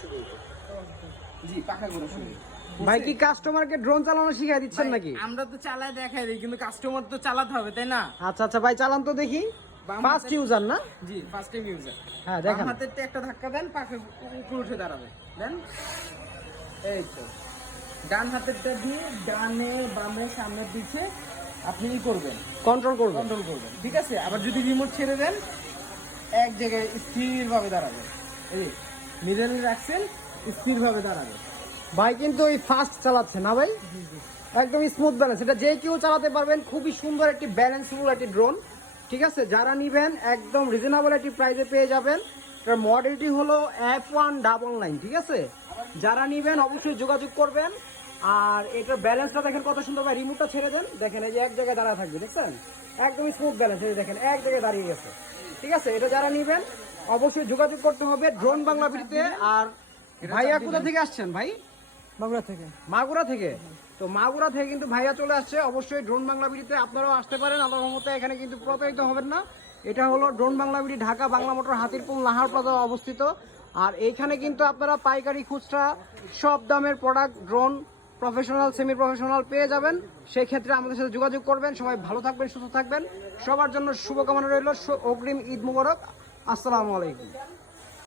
শুরু হইতো। জি, পাখা ঘোরা শুরু হইতো। ভাই কি কাস্টমারকে ড্রোন চালানো শিখাই দিচ্ছেন নাকি? আমরা তো চালায় দেখাই দিই, কিন্তু কাস্টমার তো চালাতে হবে, তাই না? আচ্ছা আচ্ছা ভাই, চালান তো দেখি। ফার্স্ট ইউজার না? জি, ফার্স্ট টাইম ইউজার। হ্যাঁ দেখেন। বাম হাতেরটা একটা ধাক্কা দেন, পাখা উপরে উঠে দাঁড়াবে। দেন, এই তো। ডান হাতেরটা দিয়ে ডানে বামে সামনে পিছে আপনি করবেন, কন্ট্রোল করবেন। কন্ট্রোল করবেন, ঠিক আছে? আবার যদি রিমোট ছেড়ে দেন, এক জায়গায় স্থিরভাবে দাঁড়াবে। এই মিডলে রাখছেন, স্থিরভাবে দাঁড়াবে। ভাই কিন্তু ওই ফাস্ট চালাচ্ছে না ভাই, একদম স্মুথ ব্যালেন্স। এটা যে কেউ চালাতে পারবেন, খুবই সুন্দর একটি ব্যালেন্সফুল একটি ড্রোন, ঠিক আছে? যারা নিবেন একদম রিজনেবল একটি প্রাইসে পেয়ে যাবেন। এটার মডেলটি হলো F199, ঠিক আছে? যারা নিবেন অবশ্যই যোগাযোগ করবেন। আর এটার ব্যালেন্সটা দেখেন কত সুন্দর ভাই, রিমোটটা ছেড়ে দেন, দেখেন এই যে এক জায়গায় দাঁড়া থাকবে, দেখছেন? একদম স্মুথ ব্যালেন্স, এই যে দেখেন এক জায়গায় দাঁড়িয়ে গেছে, ঠিক আছে? এটা যারা নিবেন অবশ্যই যোগাযোগ করতে হবে ড্রোন বাংলা ভিডিওতে। আর ভাইয়া কোথা থেকে আসছেন ভাই? মাগুরা থেকে। মাগুরা থেকে? তো মাগুরা থেকে কিন্তু ভাইয়া চলে আসছে। অবশ্যই ড্রোন বাংলা ভিডিওতে আপনারাও আসতে পারেন, আল্লাহর রহমতে এখানে কিন্তু প্রতারিত হবেন না। এটা হলো drone Bangla video, Dhaka Bangla motor Hatirpool Nahar plaza অবস্থিত। আর এইখানে কিন্তু আপনারা পাইকারি খুচরা সব দামের product, drone professional semi professional পেয়ে যাবেন। সেই ক্ষেত্রে আমাদের সাথে যোগাযোগ করবেন। সবাই ভালো থাকবেন, সুস্থ থাকবেন। সবার জন্য শুভকামনা রইল। অগ্রিম ঈদ মুবারক। আসসালামু আলাইকুম।